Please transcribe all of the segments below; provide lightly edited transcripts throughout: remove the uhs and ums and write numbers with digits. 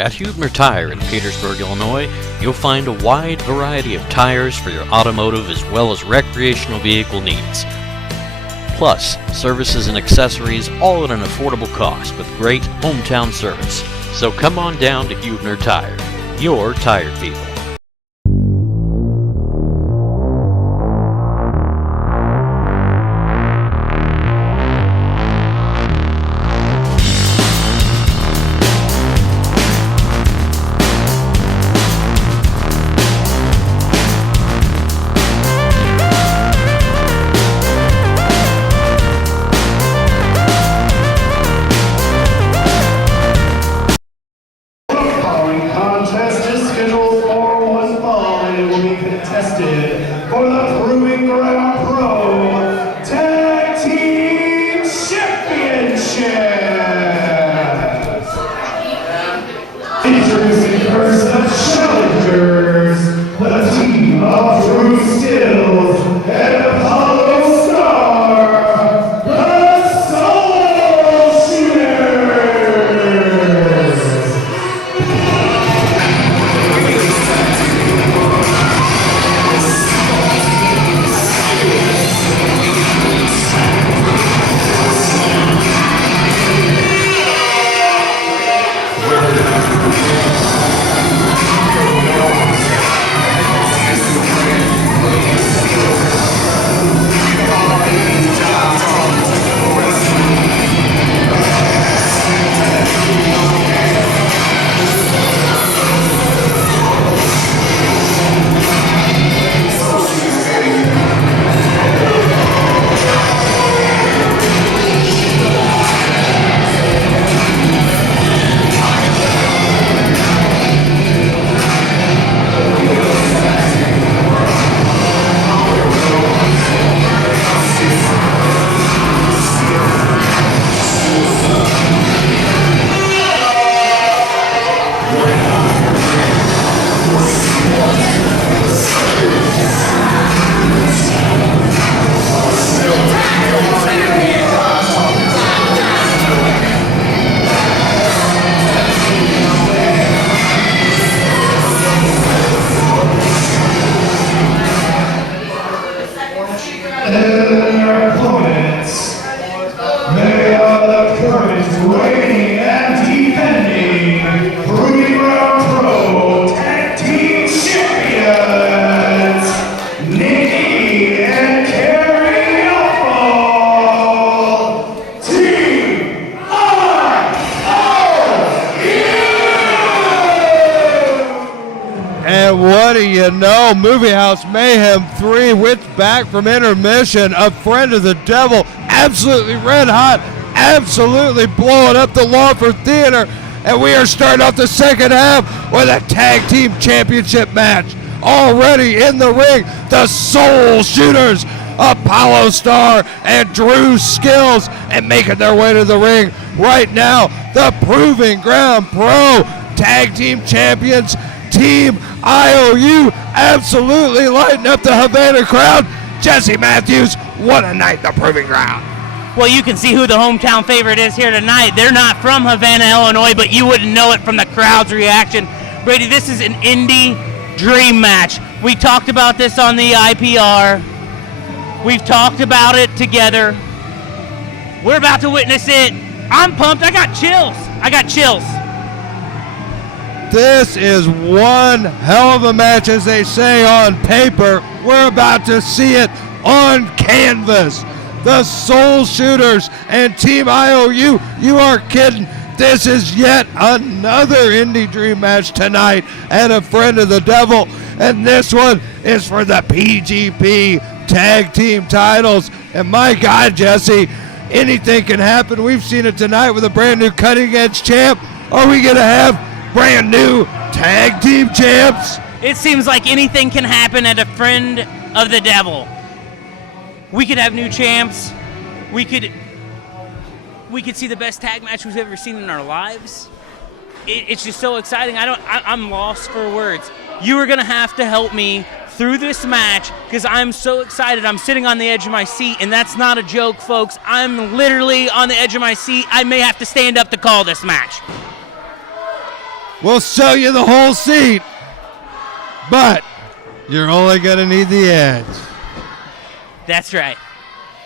At Huebner Tire in Petersburg, Illinois, you'll find a wide variety of tires for your automotive as well as recreational vehicle needs. Plus, services and accessories all at an affordable cost with great hometown service. So come on down to Huebner Tire, your tire people. Introducing first the challengers, the team of True Skillz and Apollo Star, the Soul Shooters. Their opponents, they are the current reigning and defending Proving Ground Pro Tag Team Champions, Iggy and Kerry, Team IOU! And what do you know? Movie House Mayhem 3 with back from intermission. A friend of the devil, absolutely red hot, absolutely blowing up the Lawford Theater. And we are starting off the second half with a tag team championship match. Already in the ring, the Soul Shooters, Apollo Star and Drew Skillz, and making their way to the ring right now, the Proving Ground Pro Tag Team Champions, Team IOU, absolutely lighting up the Havana crowd. Jesse Matthews, what a night, the Proving Ground. Well, you can see who the hometown favorite is here tonight. They're not from Havana, Illinois, but you wouldn't know it from the crowd's reaction. Brady, this is an indie dream match. We talked about this on the IPR. We've talked about it together. We're about to witness it. I'm pumped. I got chills. This is one hell of a match, as they say on paper. We're about to see it on canvas. The Soul Shooters and Team IOU, you are kidding. This is yet another indie dream match tonight and a friend of the devil. And this one is for the PGP Tag Team titles. And my God, Jesse, anything can happen. We've seen it tonight with a brand new cutting edge champ. Are we going to have brand new tag team champs? It seems like anything can happen at a friend of the devil. We could have new champs. We could see the best tag match we've ever seen in our lives. It's just so exciting. I'm lost for words. You are gonna have to help me through this match because I'm so excited. I'm sitting on the edge of my seat, and that's not a joke, folks. I'm literally on the edge of my seat. I may have to stand up to call this match. We'll sell you the whole seat, but you're only going to need the edge. That's right.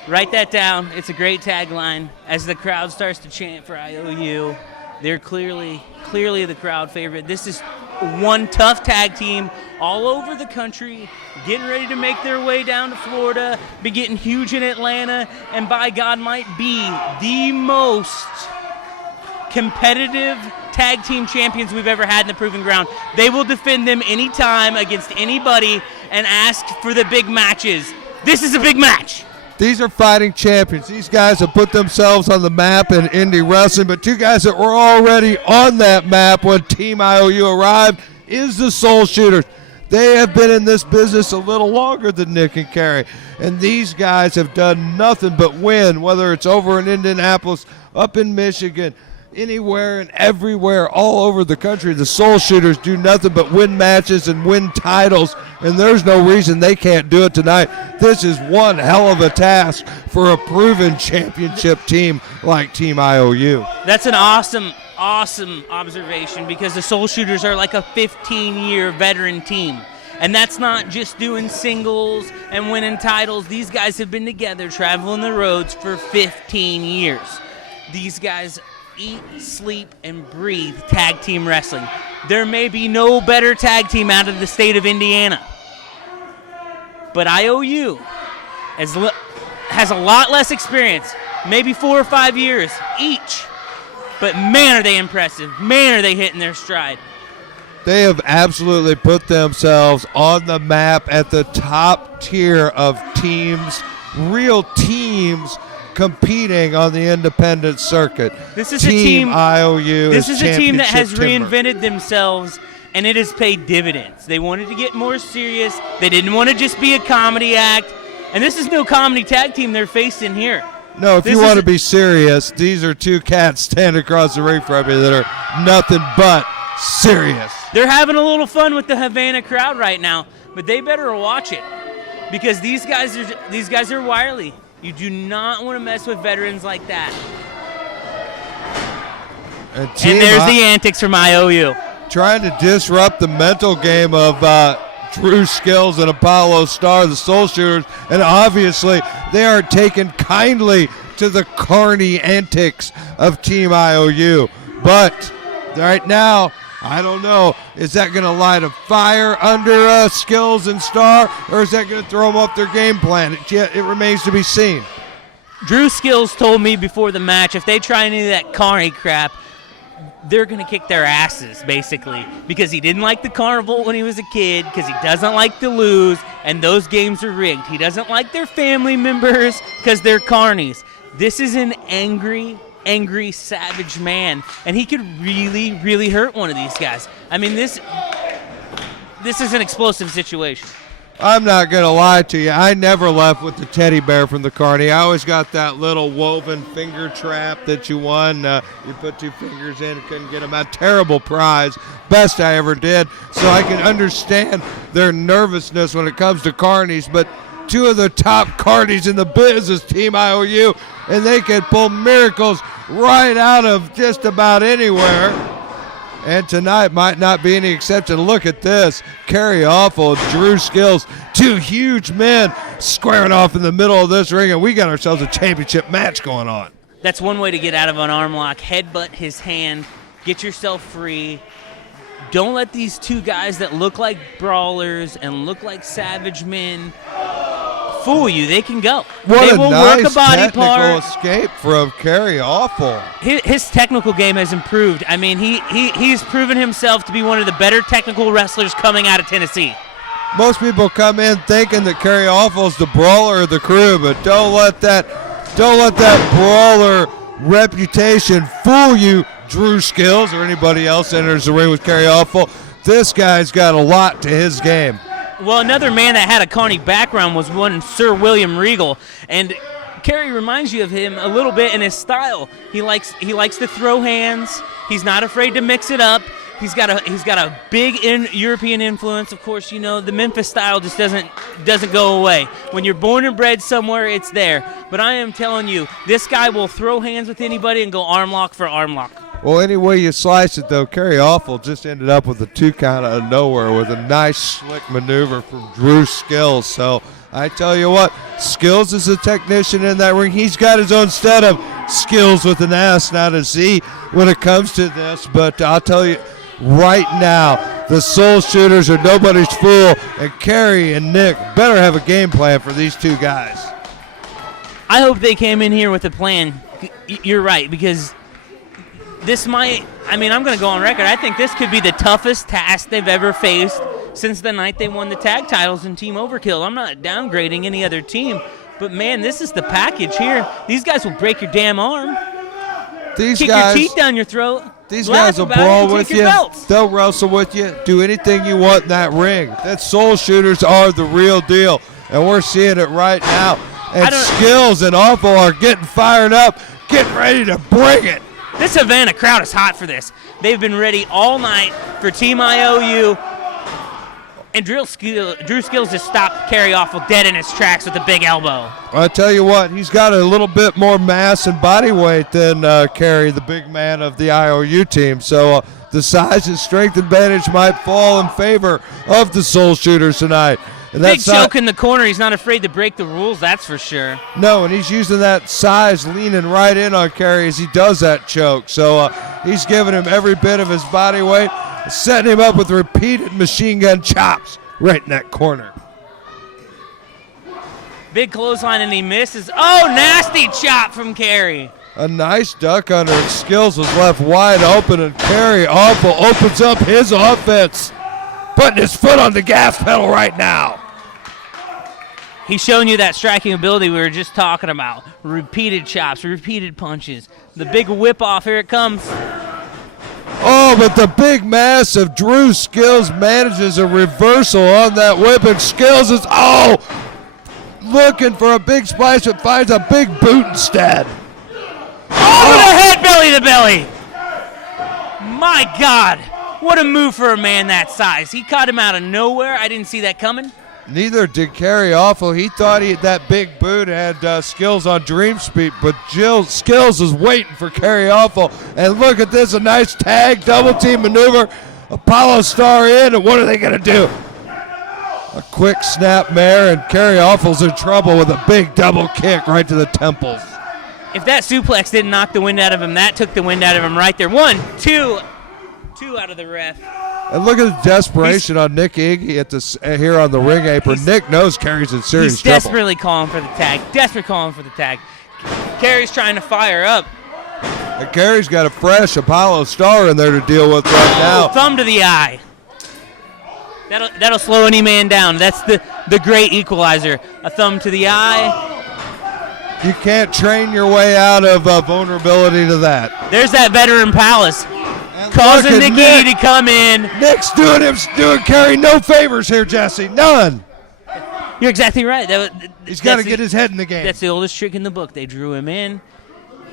Write that down. It's a great tagline. As the crowd starts to chant for IOU, they're clearly the crowd favorite. This is one tough tag team all over the country, getting ready to make their way down to Florida, be getting huge in Atlanta, and by God might be the most competitive tag team champions we've ever had in the Proving Ground. They will defend them anytime against anybody and ask for the big matches. This is a big match. These are fighting champions. These guys have put themselves on the map in indie wrestling, but two guys that were already on that map when Team IOU arrived is the Soul Shooters. They have been in this business a little longer than Nick and Kerry, and these guys have done nothing but win, whether it's over in Indianapolis, up in Michigan, anywhere and everywhere, all over the country. The Soul Shooters do nothing but win matches and win titles, and there's no reason they can't do it tonight. This is one hell of a task for a proven championship team like Team IOU. That's an awesome observation, because the Soul Shooters are like a 15-year veteran team. And that's not just doing singles and winning titles. These guys have been together traveling the roads for 15 years. These guys eat, sleep, and breathe tag team wrestling. There may be no better tag team out of the state of Indiana. But IOU has a lot less experience, maybe 4 or 5 years each. But man, are they impressive. Man, are they hitting their stride. They have absolutely put themselves on the map at the top tier of teams, real teams competing on the independent circuit. This is a team IOU. This is a team that has championship timber. reinvented themselves, and it has paid dividends. They wanted to get more serious. They didn't want to just be a comedy act. And this is no comedy tag team they're facing here. No, if you want to be serious, these are two cats standing across the ring from you that are nothing but serious. They're having a little fun with the Havana crowd right now, but they better watch it, because these guys are wily. You do not want to mess with veterans like that. And there's the antics from IOU. Trying to disrupt the mental game of Drew Skillz and Apollo Star, the Soul Shooters, and obviously they are taking kindly to the carny antics of Team IOU. But right now, I don't know, is that going to light a fire under Skillz and Star, or is that going to throw them off their game plan? It remains to be seen. Drew Skillz told me before the match, if they try any of that carny crap, they're going to kick their asses, basically, because he didn't like the carnival when he was a kid, because he doesn't like to lose, and those games are rigged. He doesn't like their family members because they're carnies. This is an angry, savage man, and he could really, really hurt one of these guys. I mean, this is an explosive situation. I'm not going to lie to you. I never left with the teddy bear from the carny. I always got that little woven finger trap that you won. You put 2 fingers in and couldn't get them out. Terrible prize. Best I ever did. So I can understand their nervousness when it comes to carnies. But 2 of the top carnies in the business, Team IOU, and they can pull miracles right out of just about anywhere. And tonight might not be any exception. Look at this. Kerry Awful, Drew Skillz, 2 huge men squaring off in the middle of this ring, and we got ourselves a championship match going on. That's one way to get out of an arm lock. Headbutt his hand. Get yourself free. Don't let these 2 guys that look like brawlers and look like savage men fool you. They can go. What they will nice work a body technical part. escape from Kerry Awful. His technical game has improved. I mean, he's proven himself to be one of the better technical wrestlers coming out of Tennessee. Most people come in thinking that Kerry Awful is the brawler of the crew, but don't let that brawler reputation fool you, Drew Skillz, or anybody else enters the ring with Kerry Awful. This guy's got a lot to his game. Well, another man that had a carny background was one Sir William Regal, and Kerry reminds you of him a little bit in his style. He likes to throw hands. He's not afraid to mix it up. He's got a big European influence. Of course, you know the Memphis style just doesn't go away. When you're born and bred somewhere, it's there. But I am telling you, this guy will throw hands with anybody and go arm lock for arm lock. Well, any way you slice it, though, Kerry Awful just ended up with a 2 count out of nowhere with a nice slick maneuver from Drew Skillz. So I tell you what, Skillz is a technician in that ring. He's got his own set of skills with an S, not a Z, when it comes to this. But I'll tell you right now, the Soul Shooters are nobody's fool, and Kerry and Nick better have a game plan for these 2 guys. I hope they came in here with a plan. You're right, because this might, I'm going to go on record. I think this could be the toughest task they've ever faced since the night they won the tag titles in Team Overkill. I'm not downgrading any other team, but man, this is the package here. These guys will break your damn arm, kick your teeth down your throat. These guys will brawl with you. Belts. They'll wrestle with you. Do anything you want in that ring. That Soul Shooters are the real deal, and we're seeing it right now. And Skillz and Awful are getting fired up, getting ready to bring it. This Havana crowd is hot for this. They've been ready all night for Team IOU. And Drew Skillz just stopped Kerry Awful dead in his tracks with a big elbow. I tell you what, he's got a little bit more mass and body weight than Kerry, the big man of the IOU team. So the size and strength advantage might fall in favor of the Soul Shooters tonight. And big choke in the corner. He's not afraid to break the rules, that's for sure. No, and he's using that size, leaning right in on Kerry as he does that choke. So he's giving him every bit of his body weight, setting him up with repeated machine gun chops right in that corner. Big clothesline, and he misses. Oh, nasty chop from Kerry. A nice duck under, and Skillz was left wide open, and Kerry Awful opens up his offense, putting his foot on the gas pedal right now. He's showing you that striking ability we were just talking about. Repeated chops, repeated punches. The big whip off, here it comes. Oh, but the big mass of Drew Skillz manages a reversal on that whip, and Skillz is, looking for a big splash, but finds a big boot instead. Oh, the head belly to belly. My God, what a move for a man that size. He caught him out of nowhere. I didn't see that coming. Neither did Kerry Awful. He thought that big boot had Skillz on dream speed, but Skillz is waiting for Kerry Awful. And look at this, a nice tag, double team maneuver. Apollo Star in, and what are they going to do? A quick snap mare, and Kerry Awful's in trouble with a big double kick right to the temples. If that suplex didn't knock the wind out of him, that took the wind out of him right there. 1, 2 out of the ref. And look at the desperation on Nick Iggy at this here on the ring apron. Nick knows Kerry's in serious trouble. He's desperately calling for the tag. Kerry's trying to fire up. And Kerry's got a fresh Apollo Star in there to deal with right now. Thumb to the eye. That'll slow any man down. That's the great equalizer. A thumb to the eye. You can't train your way out of vulnerability to that. There's that veteran Palace. Causing Nick to come in. Nick's doing Kerry no favors here, Jesse. None. You're exactly right. He's got to get his head in the game. That's the oldest trick in the book. They drew him in.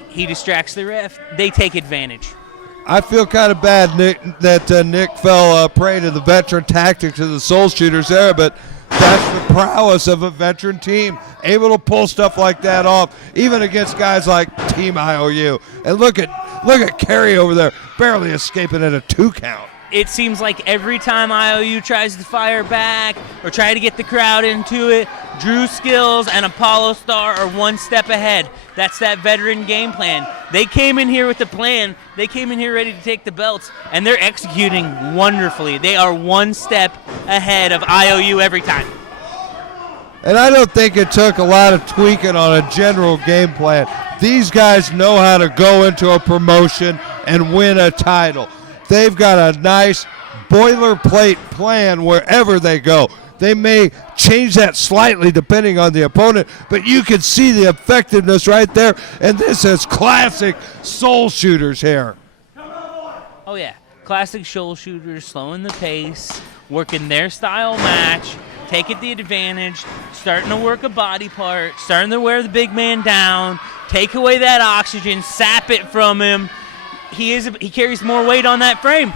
He distracts the ref. They take advantage. I feel kind of bad, Nick, that Nick fell prey to the veteran tactics of the Soul Shooters there, but that's the prowess of a veteran team, able to pull stuff like that off, even against guys like Team IOU. And look at Kerry over there, barely escaping at a 2 count. It seems like every time IOU tries to fire back or try to get the crowd into it, Drew Skillz and Apollo Star are one step ahead. That's that veteran game plan. They came in here with a plan. They came in here ready to take the belts, and they're executing wonderfully. They are one step ahead of IOU every time. And I don't think it took a lot of tweaking on a general game plan. These guys know how to go into a promotion and win a title. They've got a nice boilerplate plan wherever they go. They may change that slightly depending on the opponent, but you can see the effectiveness right there, and this is classic Soul Shooters here. Oh, yeah. Classic Soul Shooters, slowing the pace, working their style match, taking the advantage, starting to work a body part, starting to wear the big man down, take away that oxygen, sap it from him. He carries more weight on that frame.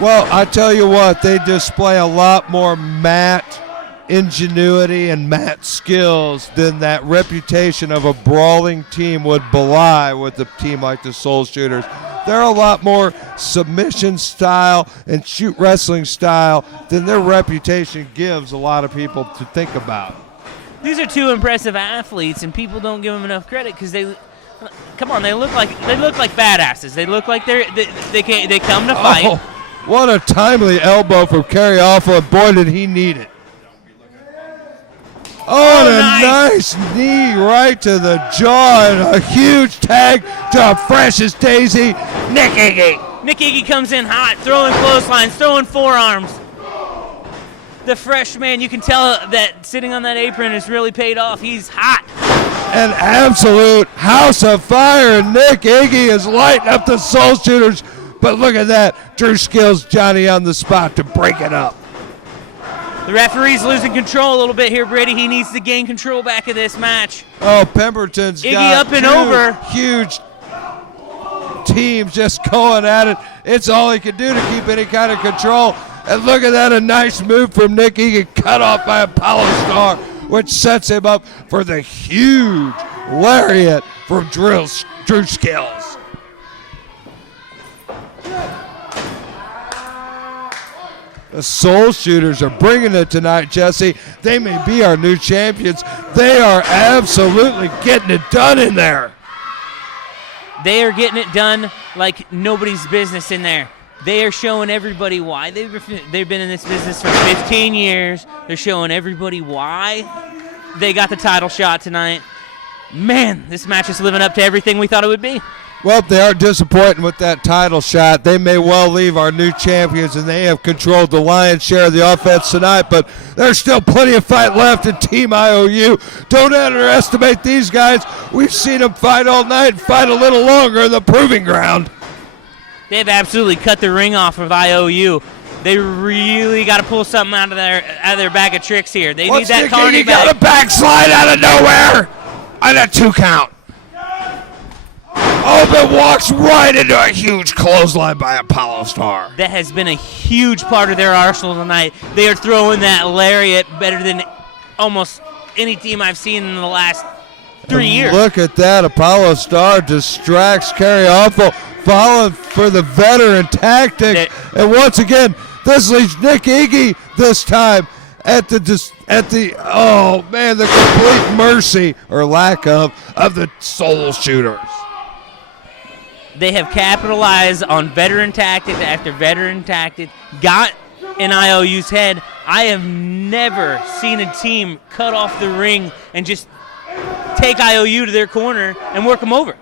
Well, I tell you what, they display a lot more mat ingenuity and mat skills than that reputation of a brawling team would belie with a team like the Soul Shooters. They're a lot more submission style and shoot wrestling style than their reputation gives a lot of people to think about. These are two impressive athletes, and people don't give them enough credit because they look like badasses. They look like they come to fight. Oh, what a timely elbow from Kerry Awful, and boy did he need it. Oh, and a nice knee right to the jaw, and a huge tag to fresh as daisy, Nick Iggy. Nick Iggy comes in hot, throwing clotheslines, throwing forearms. The freshman, you can tell that sitting on that apron has really paid off. He's hot. An absolute house of fire, and Nick Iggy is lighting up the Soul Shooters. But look at that, Drew Skillz, Johnny on the spot to break it up. The referee's losing control a little bit here, Brady. He needs to gain control back of this match. Oh, Pemberton's Iggy got up and two over. Huge teams just going at it. It's all he can do to keep any kind of control. And look at that, a nice move from Nick Iggy, cut off by Apollo Star, which sets him up for the huge lariat from Drew Skillz. The Soul Shooters are bringing it tonight, Jesse. They may be our new champions. They are absolutely getting it done in there. They are getting it done like nobody's business in there. They are showing everybody why. They've been in this business for 15 years. They're showing everybody why they got the title shot tonight. Man, this match is living up to everything we thought it would be. Well, they are disappointing with that title shot. They may well leave our new champions, and they have controlled the lion's share of the offense tonight, but there's still plenty of fight left in Team IOU. Don't underestimate these guys. We've seen them fight all night and fight a little longer in the proving ground. They've absolutely cut the ring off of IOU. They really got to pull something out of their bag of tricks here. They need that Carney belt. Got a backslide out of nowhere on a 2 count. Open walks right into a huge clothesline by Apollo Star. That has been a huge part of their arsenal tonight. They are throwing that lariat better than almost any team I've seen in the last 3 years. Look at that. Apollo Star distracts Kerry Awful, following for the veteran tactic. And once again, this leaves Nick Iggy this time at the complete mercy or lack of the Soul Shooters. They have capitalized on veteran tactic after veteran tactic, got in IOU's head. I have never seen a team cut off the ring and just take IOU to their corner and work them over.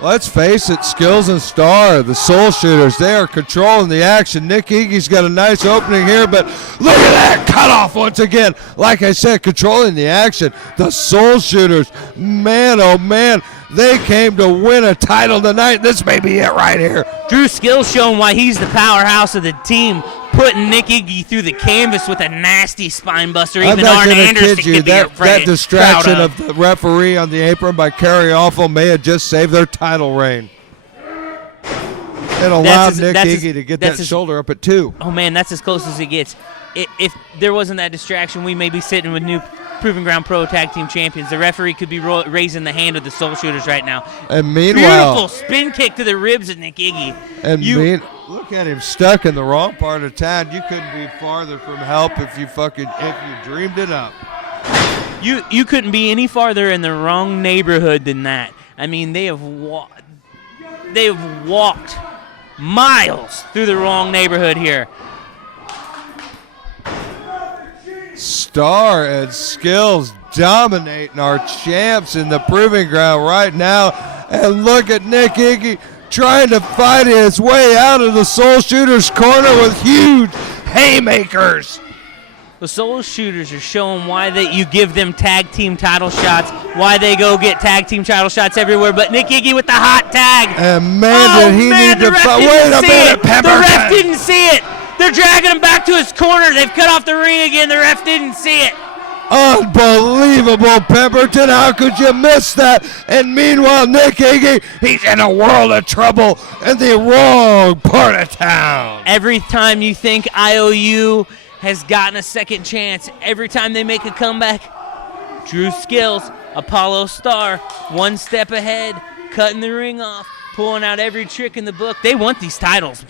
Let's face it, Skillz and Star, the Soul Shooters, they are controlling the action. Nick Iggy's got a nice opening here, but look at that cutoff once again. Like I said, controlling the action. The Soul Shooters, man, oh man, they came to win a title tonight. This may be it right here. Drew Skillz showing why he's the powerhouse of the team, putting Nick Iggy through the canvas with a nasty spine buster. Even Arn Anderson could be afraid. That distraction of the referee on the apron by Kerry Awful may have just saved their title reign. It allowed Nick Iggy to get that shoulder up at 2. Oh, man, that's as close as it gets. If there wasn't that distraction, we may be sitting with new Proving Ground Pro Tag Team Champions. The referee could be raising the hand of the Soul Shooters right now. And meanwhile, beautiful spin kick to the ribs of Nick Iggy. And look at him stuck in the wrong part of town. You couldn't be farther from help if you dreamed it up. You couldn't be any farther in the wrong neighborhood than that. I mean, they have walked miles through the wrong neighborhood here. Star and Skillz dominating our champs in the Proving Ground right now. And look at Nick Iggy trying to fight his way out of the Soul Shooters corner with huge haymakers. The Soul Shooters are showing why you give them tag team title shots, why they go get tag team title shots everywhere. But Nick Iggy with the hot tag. And did he need to fight. Wait a minute, Pepperton. The ref didn't see it. They're dragging him back to his corner. They've cut off the ring again. The ref didn't see it. Unbelievable, Pemberton. How could you miss that? And meanwhile, Nick Iggy, he's in a world of trouble in the wrong part of town. Every time you think IOU has gotten a second chance, every time they make a comeback, Drew Skillz, Apollo Star, one step ahead, cutting the ring off, pulling out every trick in the book. They want these titles.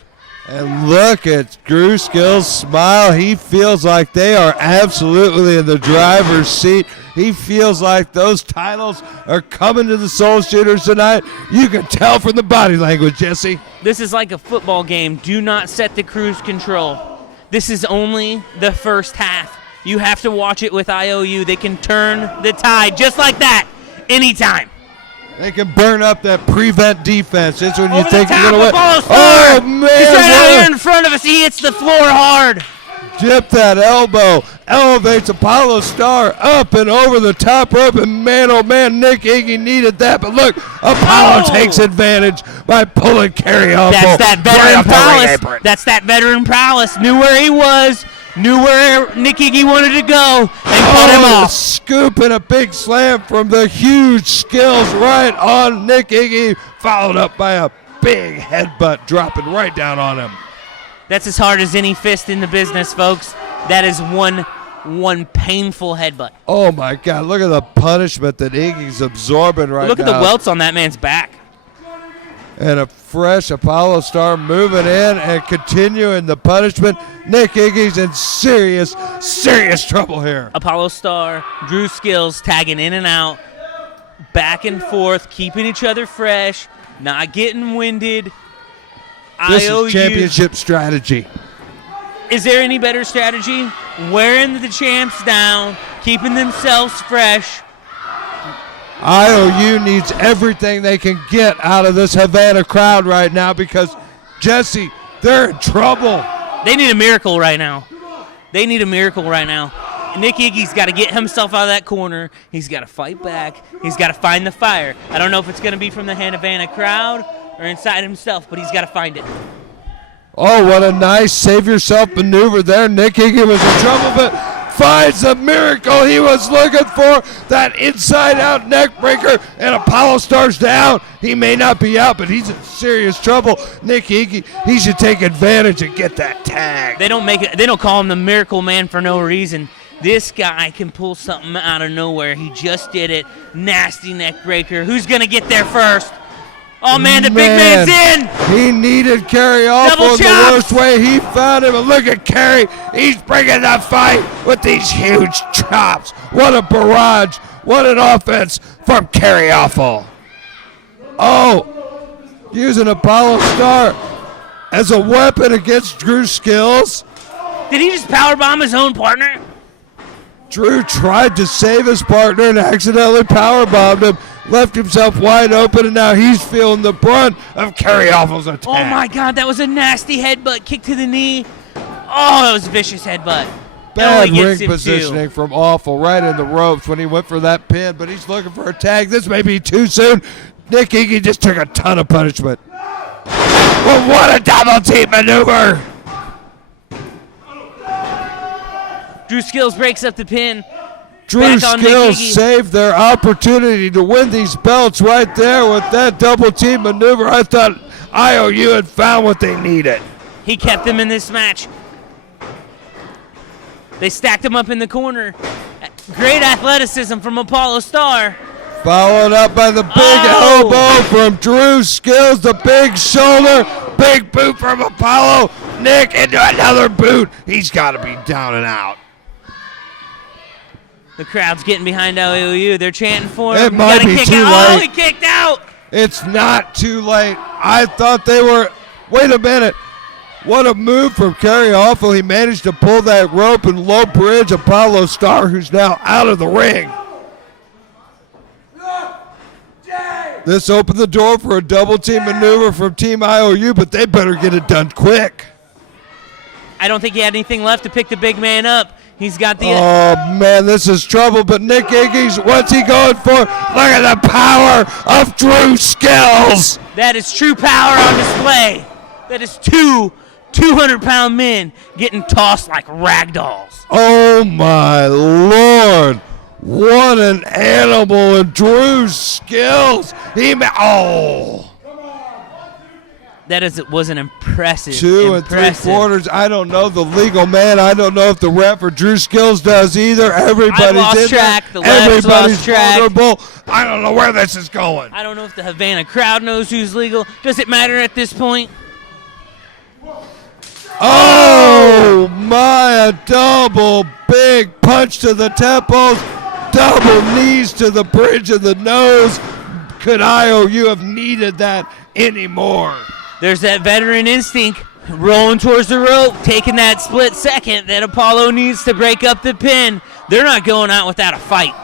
And look at Drew Skillz smile. He feels like they are absolutely in the driver's seat. He feels like those titles are coming to the Soul Shooters tonight. You can tell from the body language, Jesse. This is like a football game. Do not set the cruise control. This is only the first half. You have to watch it with IOU. They can turn the tide just like that anytime. They can burn up that prevent defense. That's when you Over think the you're top, going to win. Apollo Star. Oh, man. He's right out what here in front of us. He hits the floor hard. Dip that elbow. Elevates Apollo Star up and over the top rope. And man, oh man, Nick Iggy needed that. But look, Apollo takes advantage by pulling Kerry off. That's that veteran prowess. That's that veteran prowess. Knew where he was. Knew where Nick Iggy wanted to go and cut him off. Scoop and a big slam from the huge Skillz right on Nick Iggy, followed up by a big headbutt dropping right down on him. That's as hard as any fist in the business, folks. That is one painful headbutt. Oh my God! Look at the punishment that Iggy's absorbing right now. Look at the welts on that man's back. And a fresh Apollo Star moving in and continuing the punishment. Nick Iggy's in serious trouble here. Apollo Star, Drew Skillz tagging in and out, back and forth, keeping each other fresh, not getting winded. This IOU. is championship strategy. Is there any better strategy? Wearing the champs down, keeping themselves fresh. IOU needs everything they can get out of this Havana crowd right now because, Jesse, they're in trouble. They need a miracle right now. Nick Iggy's got to get himself out of that corner. He's got to fight back. He's got to find the fire. I don't know if it's going to be from the Havana crowd or inside himself, but he's got to find it. Oh, what a nice save-yourself maneuver there. Nick Iggy was in trouble, but finds the miracle he was looking for, that inside-out neck breaker, and Apollo Star's down. He may not be out, but he's in serious trouble. Nick Iggy, he should take advantage and get that tag. They don't call him the Miracle Man for no reason. This guy can pull something out of nowhere. He just did it. Nasty neck breaker. Who's going to get there first? Oh, man, the big man's in. He needed Kerry off Double on the worst way. He found him. And look at Kerry. He's bringing the fight with these huge chops. What a barrage. What an offense from Kerry Awful. Oh, using Apollo Star as a weapon against Drew Skillz. Did he just powerbomb his own partner? Drew tried to save his partner and accidentally powerbombed him. Left himself wide open, and now he's feeling the brunt of Kerry Awful's attack. Oh, my God, that was a nasty headbutt. Kick to the knee. Oh, that was a vicious headbutt. Bad ring positioning from Awful right in the ropes when he went for that pin, but he's looking for a tag. This may be too soon. Nick Iggy just took a ton of punishment. Well, what a double team maneuver. Drew Skillz breaks up the pin. Drew Skillz saved their opportunity to win these belts right there with that double team maneuver. I thought IOU had found what they needed. He kept them in this match. They stacked him up in the corner. Great athleticism from Apollo Star. Followed up by the big elbow from Drew Skillz, the big shoulder, big boot from Apollo. Nick into another boot. He's got to be down and out. The crowd's getting behind IOU. They're chanting for him. It might be too late. Oh, he kicked out. It's not too late. I thought they were. Wait a minute. What a move from Kerry Awful. He managed to pull that rope and low bridge Apollo Star, who's now out of the ring. This opened the door for a double team maneuver from Team IOU, but they better get it done quick. I don't think he had anything left to pick the big man up. He's got the... Oh, man, this is trouble, but Nick Iggy's, what's he going for? Look at the power of Drew Skillz. That is true power on display. That is two 200-pound men getting tossed like rag dolls. Oh, my Lord. What an animal. And Drew Skillz. was an impressive. 2 3/4. I don't know the legal man. I don't know if the ref or Drew Skillz does either. Everybody's lost in track. there. The refs Everybody's lost track. vulnerable. I don't know where this is going. I don't know if the Havana crowd knows who's legal. Does it matter at this point? Oh my, a double big punch to the temples, double knees to the bridge of the nose. Could IOU have needed that anymore? There's that veteran instinct rolling towards the rope, taking that split second that Apollo needs to break up the pin. They're not going out without a fight.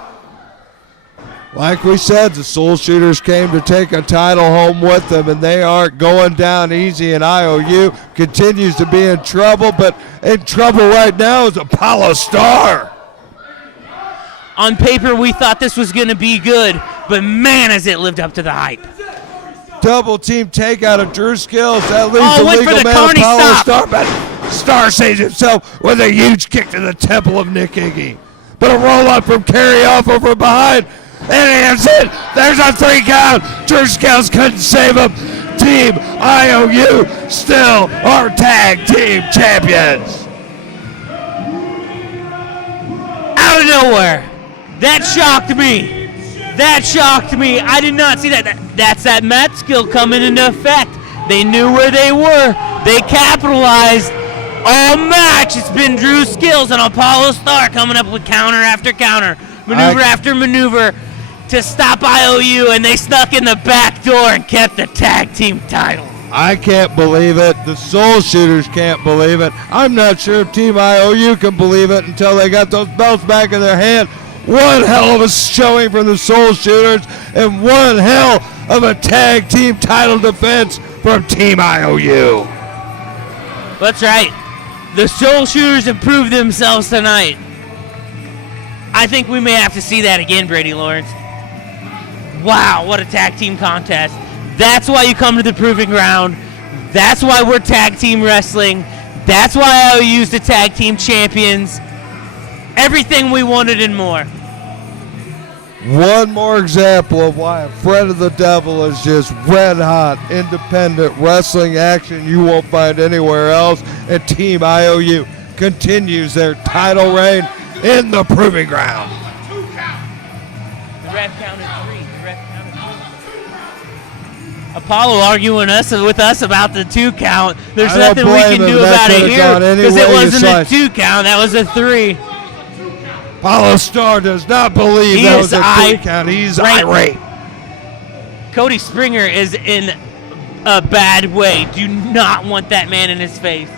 Like we said, the Soul Shooters came to take a title home with them, and they aren't going down easy, and IOU continues to be in trouble, but in trouble right now is Apollo Star. On paper, we thought this was going to be good, but man, has it lived up to the hype. Double team takeout of Drew Skillz. That leaves Oh, the went for legal the man Carney Apollo stop. Star, but Star saves himself with a huge kick to the temple of Nick Iggy. But a roll up from Kerry off over behind. And that's it. There's a 3 count. Drew Skillz couldn't save him. Team IOU still our tag team champions. Out of nowhere. That shocked me. That shocked me. I did not see that. That's that mat skill coming into effect. They knew where they were. They capitalized. All match, it's been Drew Skillz and Apollo Star coming up with counter after counter, maneuver after maneuver to stop IOU, and they snuck in the back door and kept the tag team title. I can't believe it. The Soul Shooters can't believe it. I'm not sure if Team IOU can believe it until they got those belts back in their hand. One hell of a showing from the Soul Shooters, and one hell of a tag team title defense from Team IOU. That's right. The Soul Shooters improved themselves tonight. I think we may have to see that again, Brady Lawrence. Wow, what a tag team contest. That's why you come to the Proving Ground. That's why we're tag team wrestling. That's why IOU's the tag team champions. Everything we wanted and more. One more example of why a friend of the devil is just red hot, independent wrestling action you won't find anywhere else. And Team IOU continues their title reign in the Proving Ground. The ref counted 3. The ref counted 3. Apollo arguing with us about the 2 count. There's I don't nothing we blame can him. do That about it could've here gone any because it way you wasn't a slice. 2 count. That was a 3. Apollo Star does not believe that was a 3 count. He's irate. Cody Springer is in a bad way. Do not want that man in his face.